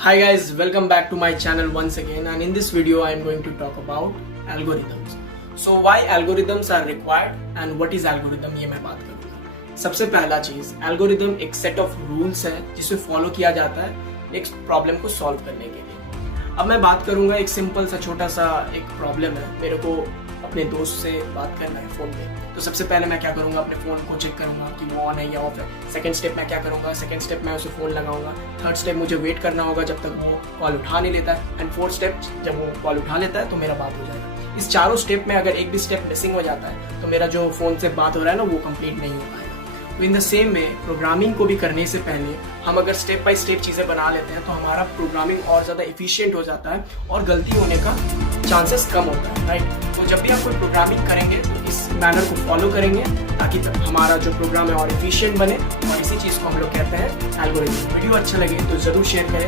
Hi guys, welcome back to my channel once again, and in this video I am going to talk about algorithms. So why algorithms are required and what is algorithm, ये मैं बात करूँगा। सबसे पहला चीज, algorithm एक set of rules है जिसे फॉलो किया जाता है एक प्रॉब्लम को सॉल्व करने के लिए। अब मैं बात करूँगा एक सिंपल सा छोटा सा एक प्रॉब्लम है, मेरे को अपने दोस्त से बात करना है फ़ोन पे। तो सबसे पहले मैं क्या करूँगा, अपने फ़ोन को चेक करूँगा कि वो ऑन है या ऑफ है। सेकंड स्टेप मैं क्या करूँगा, सेकंड स्टेप मैं उसे फ़ोन लगाऊंगा। थर्ड स्टेप मुझे वेट करना होगा जब तक वो कॉल उठा नहीं लेता है। एंड फोर्थ स्टेप, जब वो कॉल उठा लेता है तो मेरा बात हो जाएगा। इस चारों स्टेप में अगर एक भी स्टेप मिसिंग हो जाता है तो मेरा जो फ़ोन से बात हो रहा है ना वो कंप्लीट नहीं हो पाएगा। तो इन द सेम में प्रोग्रामिंग को भी करने से पहले हम अगर स्टेप बाय स्टेप चीज़ें बना लेते हैं तो हमारा प्रोग्रामिंग और ज़्यादा इफिशियंट हो जाता है और गलती होने का चांसेस कम होता है, राइट। तो जब भी आप कोई प्रोग्रामिंग करेंगे तो इस मैनर को फॉलो करेंगे ताकि हमारा जो प्रोग्राम है और इफिशियंट बने, और इसी चीज़ को हम लोग कहते हैं एल्गोरिथम। वीडियो अच्छा लगे तो ज़रूर शेयर करें।